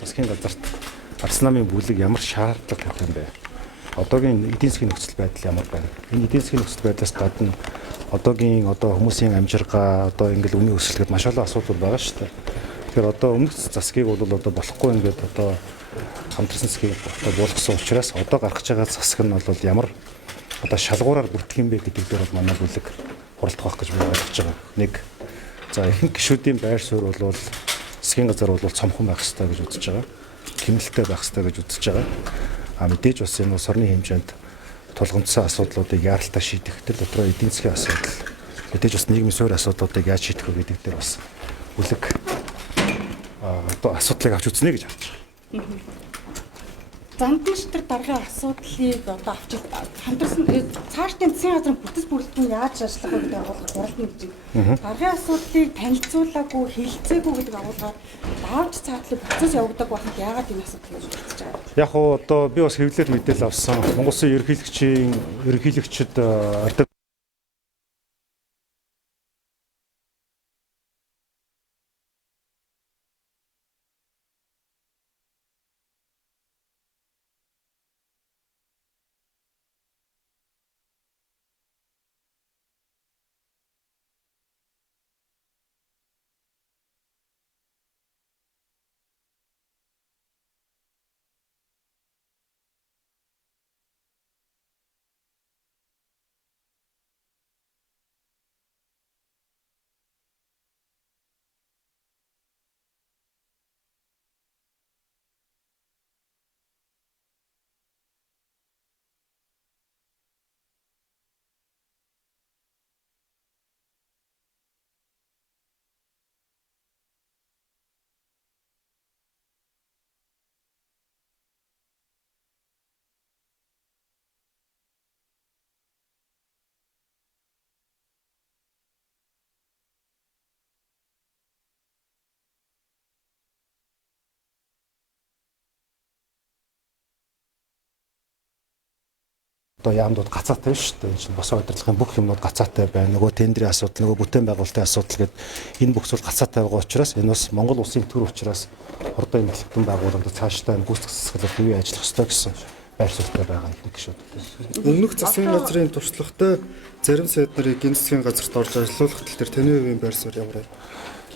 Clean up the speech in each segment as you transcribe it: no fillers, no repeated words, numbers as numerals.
засгийн газарт Арслан намын бүлэг ямар шаардлага тавих юм бэ? Одоогийн эдийн засгийн нөхцөл байдал ямар байна? Энэ эдийн засгийн нөхцөл байдлаас гадна одоогийн хүмүүсийн амжиргаа ингээл үнийн өсөлтөд маш олон асуудал байгаа шүү дээ. Тэгэхээр өмнөх засгийг бол болохгүй ингээд хамтарсан засгийг буулгасан учраас гарах гэж байгаа засаг нь бол ямар шалгуураар бүрдэх юм бэ гэдэг дээр бол манай бүлэг хуралдах байх гэж би ойлгож байгаа. Нэг ихэнх гишүүдийн байр суурь бол засгийн газар бол цомхон байх хэрэгтэй гэж үзэж байгаа. Хэмнэлттэй байх хэрэгтэй гэж үзэж байгаа. Мэдээж бас энэ улс орны хэмжээнд тулгамдсан асуудлуудыг яаралтай шийдэх тэр дотроо эдийн засгийн асуудал, мэдээж бас нийгмийн суурь асуудлуудыг яаж шийдэх вэ гэдэг дээр бас бүлэг асуудлыг авч үзнэ гэж харж байгаа. Зандмш тэр даргын асуудлыг авч хамтарсан цаашдын засгийн газрын бүтэц бүрэлдэхүүн яаж ажиллах вэ гэдэг агуулгыг хуралдана гэж байна. Даргын асуудлыг танилцуулаагүй, хэлэлцээгүй гэдэг агуулгаар давж цаатлыг процесс явагддаг байхад яагаад энэ асуудал гэж бодож байгаа вэ? Яг би бас хэвлэлээр мэдээлэл авсан. Монгол Улсын ерөнхийлөгчид яамдууд гацаатай шүү дээ. Энэ чинь босоо удирдлагын бүх юмнууд гацаатай байна. Нөгөө тендерийн асуудал, нөгөө бүтээн байгуулалтын асуудал гэдэг энэ бүх зүйл гацаатай байгаа учраас энэ бас Монгол улсын төр учраас хордоо эмнэлэгтэн байгууллагад цаашдаа гүйцэтгэх засаглал юу ажиллах ёстой гэсэн байр суурьтай байгаа юм гişүүд. Өмнөх засгийн газрын туршлагатай зарим сайд нарыг энэ засгийн газарт орж ажиллуулах тал дээр таны хувийн байр суурь ямар вэ?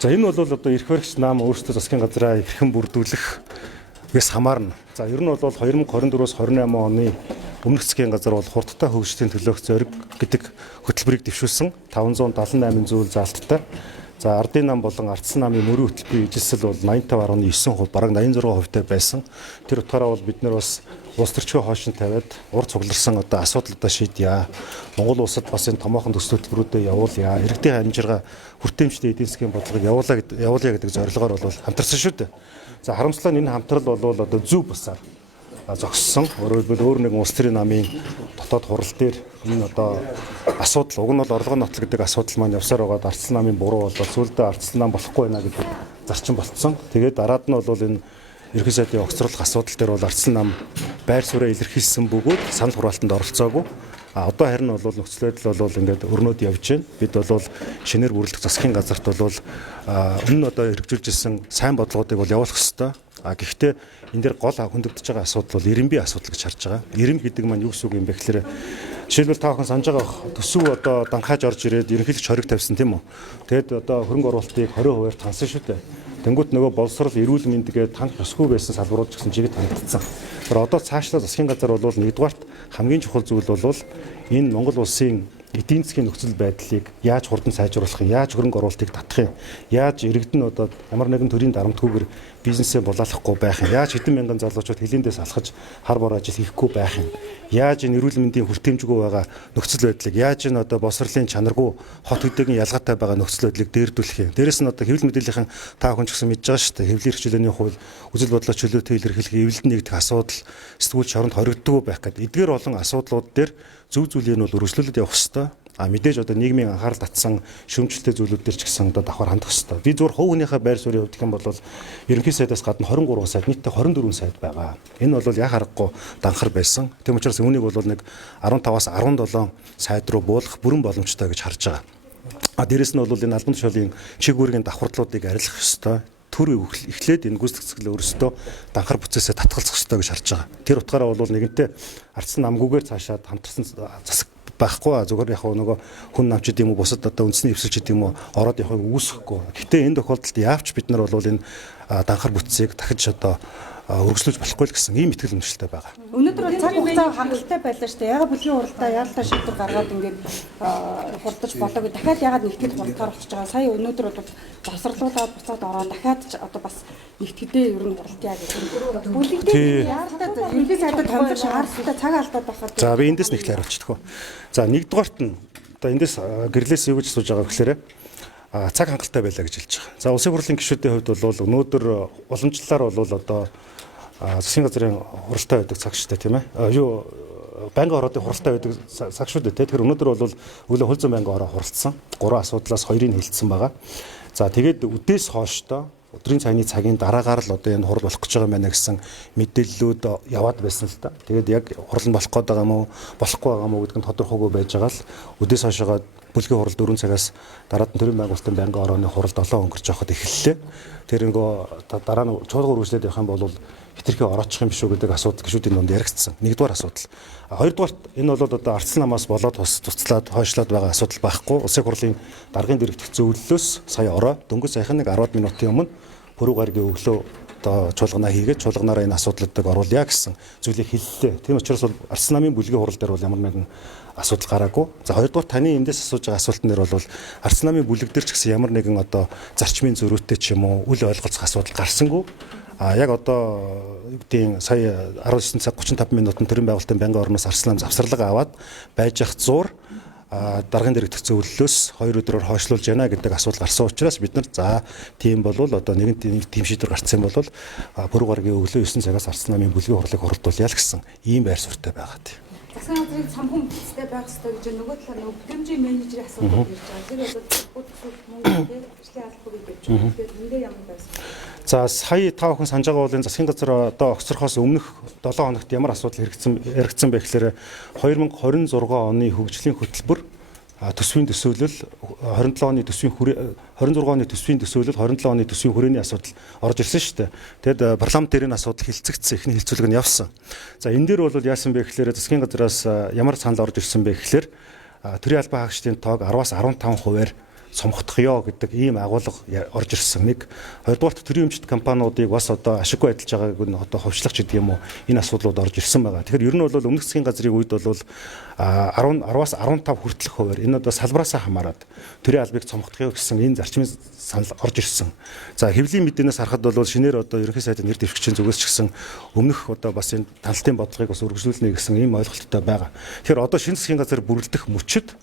За энэ бол эрх баригч нам өөрсдөө засгийн газраа эрхэм бүрдүүлэхээс хамаарна. За ер нь бол 2024-өөс 28 оны өмнөх засгийн газар бол хурдтай хөгжлийн төлөөх зориг гэдэг хөтөлбөрийг дэвшүүлсэн 578 зүйл заалттай. За ардын нам болон ардсан намын мөрийн хөтөлбөрийн ижилсэл бол 85.9%, бараг 86% байсан. Тэр утгаараа бол бид нар бас улс төрчгөө хоошин тавиад ур цугларсан асуудлуудаа шийдъя. Монгол улсад бас энэ томоохон төсөл хөтөлбөрүүдэд явуулъя. Иргэдийн амжиргаа хүртээмжтэй эдийн засгийн бодлогыг явуулъя гэдэг зорилгоор бол хамтарсан шүү дээ. За харамслаа энэ хамтрал бол зөв бусаар зогссон. Өөр нэгэн улс төрийн намын дотоод хурал дээр энэ асуудал уг нь бол орлогын нотол гэдэг асуудал маань явсаар байгаад Арслан намын буруу болоод сүүлдээ Арслан нам болохгүй байна гэдэг зарчим болцсон. Тэгээд дараад нь бол энэ ерхий сайдын огцруулах асуудал дээр бол Арслан нам байр сууриа илэрхийлсэн бөгөөд санал хураалтанд оролцоогүй. Одоо харин бол нөхцөл байдал бол ингээд өрнөд явж байна. Бид бол шинээр бүрэлдэх засгийн газарт бол өмнө хэрэгжүүлжсэн сайн бодлогоодыг бол явуулах ёстой. Гэхдээ энэ дээр гол хөндөгдөж байгаа асуудал бол ирэмбийн асуудал гэж харж байгаа. Ирэмб гэдэг маань юу гэсэн үг юм бэ гэхээр жишээлбэл та бүхэн санаж байгаа төсөв данхааж орж ирээд ерөнхийлөгч хориг тавьсан тийм үү. Тэгэд хөрөнгө оруулалтыг 20%-аар тансан шүү дээ. Тэнгүүт нөгөө боловсрол, эрүүл мэнд гээд танах ёсгүй байсан салбарууд гэсэн жигэд хандагдсан. Тэр одоо цаашлаа засгийн газар бол нэгдүгээрт хамгийн чухал зүйл бол энэ Монгол улсын эдийн засгийн нөхцөл байдлыг яаж хурдан сайжруулах юм, яаж хөрөнгө оруулалтыг татах юм, яаж иргэдэн ямар нэгэн төрлийн дарамтгүйгээр бизнесээ булаалахгүй байх юм, яаж хэдэн мянган залуучууд хилээндээс алхаж хар бор ажил хийхгүй байх юм, яаж энэ эрүүл мэндийн хүртээмжгүй байгаа нөхцөл байдлыг, яаж энэ боловсролын чанаргүй хот хөдөөгийн ялгаатай байгаа нөхцөл байдлыг дээрдүүлэх юм. Дээрээс нь хэвлэл мэдээллийн та бүхэн ч гэсэн мэдж байгаа шүү дээ. Хэвлэлийн хэрэгжлээний хууль үзэл бодлоо чөлөөтэй илэрхийлэх, эвлэлд нэгдэх асуудал, сэтгүүл шоронд хоригддаггүй байх гэдэг эдгээр олон асуудлууд дээр зөв зүйлийг нь бол өргөжлүүлээд явах хэрэгтэй. Мэдээж нийгмийн анхаарал татсан шүүмжлэлтэй зүйлүүд дээр ч гэсэн давхар хандах хэрэгтэй. Би зүгээр хувь хүнийхээ байр суурийг хувьдах юм бол ерөнхий сайдаас гадна 23 сайд, нийтдээ 24 сайд байгаа. Энэ бол яа харахгүй данхар байсан. Тэм учраас үүнийг бол нэг 15-аас 17 сайд руу буулгах бүрэн боломжтой гэж харж байгаа. Дээрэс нь бол энэ албан тушаалын чиг үүргийн давхардлуудыг арилгах ёстой. төр эхлээд энэ гүйцэтгэл өөрсдөө данхар бүцээсээ татгалзах хэрэгтэй гэж харж байгаа. Тэр утгаараа бол нэгэнтээ ардсан намгүйгээр цаашаад хамтарсан засаг байхгүй зүгээр яг нөгөө хүн намчид юм уу бусад одоо үндэсний эвсэлчд юм уу ороод явахыг үүсэхгүй. Гэхдээ энэ тохиолдолд яавч бид нар бол энэ данхар бүтцийг дахиж одоо өргөжлөж болохгүй л гэсэн ийм итгэл үнэмшилтэй байгаа. Өнөөдөр бол цаг хугацаа хангалттай байлаа шүү дээ. Ягаад бүлгийн хуралдаа яалтаа шийдвэр гаргаад ингээд хурдаж болоо гэж дахиад ягаад нэгтгэж хуралдаар болчихж байгаа. Сая өнөөдөр бол завсарлуулаад буцаад ороод дахиад одоо бас нэгтгэдээ ер нь хуралдаа гэдэг. Бүлэгдээ яалтаа ерөнхий сайдад томилох шаардлагатай цаг алдаад байхад. За би эндээс нэг л хариулчихдаг. За нэгдүгээрт нь одоо эндээс гэрлээс юу гэж асууж байгаа гэхээр цаг хангалттай байлаа гэж хэлж байгаа. За улсын хурлын гишүүдийн хувьд бол өнөөдөр уламжлалаар бол одоо засгийн газрын хуралтай байдаг цаг шүү дээ тийм ээ. Юу банкны ороодын хуралтай байдаг цаг шүү дээ. Тэгэхээр өнөөдөр бол өглөө хөл зам банкны ороо хуралдсан. 3 асуудлаас 2-ыг хэлсэн байгаа. За тэгээд үдээс хоошдоо өдрийн цагны цагийн дараагаар л одоо энэ хурал болох гэж байгаа мэнэ гэсэн мэдээллүүд яваад байсан л да. Тэгээд яг хурал нь болох гээд байгаа юм уу, болохгүй байгаа юм уу гэдэг нь тодорхойгүй байж байгаа л үдээс хоошоогоо бүлгийн хурал 4 цагаас дараад нь төрийн байгуулалтын банкны орооны хурал 7 өнгөрч явахад эхэллээ. Тэр нөгөө дараа нь чуулган үргэлжлээд явах юм бол хитрхи ороочих юм биш үү гэдэг асуудал гişүүдийн дунд яригдсан. Нэгдүгээр асуудал. Хоёрдугаарт энэ бол одоо ардсан намаас болоод туцлаад хойшлоод байгаа асуудал байхгүй. Улсын хурлын даргын дэрэгдэх зөвлөлөөс сая ороо дөнгөж саяхан нэг 10 минутын өмнө пүрэв гаргийн өглөө одоо чуулганаа хийгээд чуулганаараа энэ асуудлуудыг оруулъя гэсэн зүйлийг хэллээ. Тийм учраас бол ардсан намын бүлгийн хурал дээр бол ямар нэгэн асуудал гараагүй. За хоёрдугаар таны эндээс асууж байгаа асуултан дээр бол ардсан намын бүлэг дээр ч гэсэн ямар нэгэн одоо зарчмын зөрүүтэй ч юм уу үл ойлголцох асуудал гарсангүй. Яг одоо юу гэдгийг сая 19 цаг 35 минутанд төрийн байгуулалтын банкны орноос ардсан нам завсарлага аваад байж ах зуур даргын дэрэгдэх зөвлөлөөс 2 өдрөөр хойшлуулж яана гэдэг асуудал гарсан учраас бид нар за тийм болвол одоо нэг тийм шийдвэр гарцсан болвол пүрэв гаргийн өглөө 9 цагаас ардсан намын бүлгийн хурлыг хордуулъя л гэсэн ийм байр суурьтай байгаа тийм. Засгийн газрын цамхан бүтцтэй байх хэрэгтэй гэж нөгөө талаар нөгөө бүтээмжийн менежерийн асуудал ярьж байгаа. Тэр бол бүтэц мөнгө бичлэг албагүй гэж байна. Тэгэхээр эндээ ямар байсан? За сая та бүхэн санаж байгаа бол энэ засгийн газар одоо огцрохоос өмнөх 7 хоногт ямар асуудал яригдсан бэ гэхээр 2026 оны хөгжлийн хөтөлбөр төсвийн төсөөлөл 27 оны төсвийн 26 оны төсвийн төсөөлөл 27 оны төсвийн хүрээний асуудал орж ирсэн шүү дээ. Тэгэд парламент дээр энэ асуудал хилцэгдсэн, эхний хилцүүлэг нь явсан. За энэ дээр бол яасан бэ гэхээр засгийн газраас ямар санал орж ирсэн бэ гэхээр төрийн албан хаагчдын тоог 10-аас 15%-аар сомгохдохё гэдэг ийм агуулга орж ирсэн. Нэг хоёрдугаарт төрийн өмчт компаниудыг бас одоо ашиггүй адилж байгааг нь одоо ховчлах гэдэг юм уу энэ асуудлууд орж ирсэн байгаа. Тэгэхээр ер нь бол өмнөх засгийн газрын үед бол 10-аас 15 хүртэлх хувиар энэ одоо салбараасаа хамаарат төрийн албыг цомгохдохё гэсэн энэ зарчмын санал орж ирсэн. За хэвлийн мэдээнээс харахад бол шинээр одоо ерөнхий сайдын нэр дэвшигчийн зүгээс ч гэсэн өмнөх одоо бас энэ талтын бодлогыг бас үргэлжлүүлнэ гэсэн ийм ойлголттой байгаа. Тэгэхээр одоо шинэ засгийн газар бүрэлдэх мөчид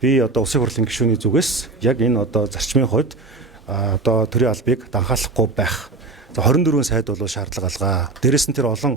би одоо улсын хурлын гишүүний зүгээс яг энэ одоо зарчмын хувьд одоо төрийн албыг данхаалахгүй байх. За 24 сайд бол шаардлага алгаа. Дээрээс нь тэр олон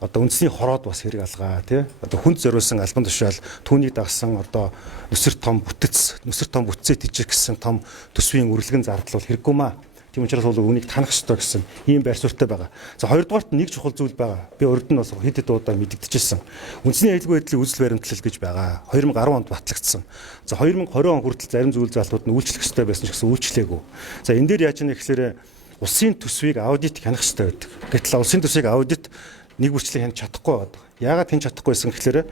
одоо үндэсний хороод бас хэрэг алгаа тий. Одоо хүнд зориулсан албан тушаал түүнийг дагсан одоо нүсэр том бүтцээ тижих гэсэн том төсвийн үргэлгэн зардал бол хэрэггүй маа. Тийм учраас бол үнийг танах ёстой гэсэн ийм байр суурьтай байгаа. За хоёрдугаарт нэг чухал зүйл байгаа. Би урд нь бас хэд хэд удаа мэдэгдэжсэн. Үндэсний аюулгүй байдлын үзэл баримтлал гэж байгаа. 2010 онд батлагдсан. За 2020 он хүртэл зарим зүйл залтууд нь үйлчлэх ёстой байсан ч гэсэн үйлчлээгүй. За энэ дээр яаж яана гэхээр улсын төсвийг аудит хянах ёстой байдаг. Гэтэл улсын төсвийг аудит нэг бүрчлэн хянах чадахгүй байдаг. Яагаад хянах чадахгүйсэн гэхээр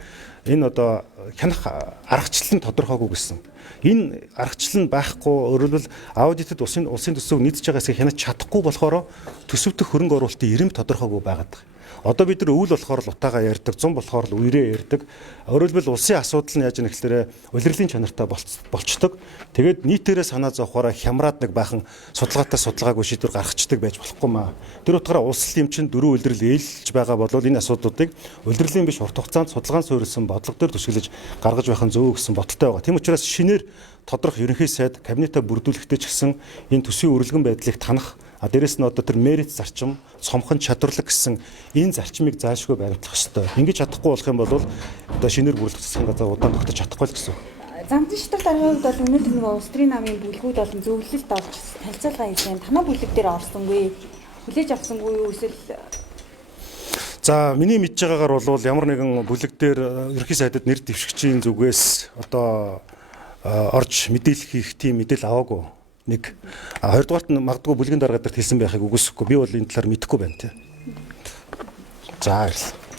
энэ одоо хянах аргачлал нь тодорхойгүй гэсэн. Энэ аргачлал нь байхгүй өөрөлдвөл аудитэд улсын төсвөг нийцж байгаа хэсгийг хянаж чадахгүй болохоор төсөвдөх хөрөнгө оруулалтын ирэмт тодорхойгүй байгаад байна. Одоо бид нар өвөл болохоор л утаагаа ярьдаг, зам болохоор л үерээ ярьдаг. Өөрөлдвөл улсын асуудал нь яаж нэхлээрээ улирлын чанартай болцдог. Тэгээд нийтээрээ санаа зовхороо хямраад нэг баахан судалгаатай судалгаагүй шийдвэр гаргацдаг байж болохгүй маа. Тэр утгаараа улс эмчин 4 улирал ээлж байгаа бол энэ асуудлуудыг улирлын биш урт хугацаанд судалгаан суурилсан бодлого дээр төсөөлж гаргаж байх нь зөв гэсэн бодолтой байгаа. Тийм учраас шинээр тодорхой ерөнхий сайд кабинетаа бүрдүүлэхдээ ч гэсэн энэ төсвийн үргэлгэн байдлыг танах дээрэс нь одоо тэр мерит зарчим, цомхон чадварлаг гэсэн энэ зарчмыг заашгүй баримтлах ёстой. Ингэж чадахгүй болох юм бол одоо шинээр бүрэлдэх засгийн газар удаан тогтож чадахгүй л гэсэн. Замдын шийдвэр даргын хувьд бол өнөөдөр нөгөө улс төрийн намын бүлгүүд болон зөвлөлт олж танилцуулга хийсэн. Танай бүлэг дээр орсонгүй, хүлээж авсангүй юу эсвэл За миний мэдж байгаагаар бол ямар нэгэн бүлэг дээр ерөнхий сайдад нэр дэвшигчийн зүгээс одоо орж мэдээлэл хийх тийм мэдээлэл аваагүй. Нэг. Хоёрдугаарт нь магадгүй бүлгийн дарга дарагт хэлсэн байхыг үгүйсэхгүй. Би бол энэ талаар мэдэхгүй байна тий. За баярлалаа.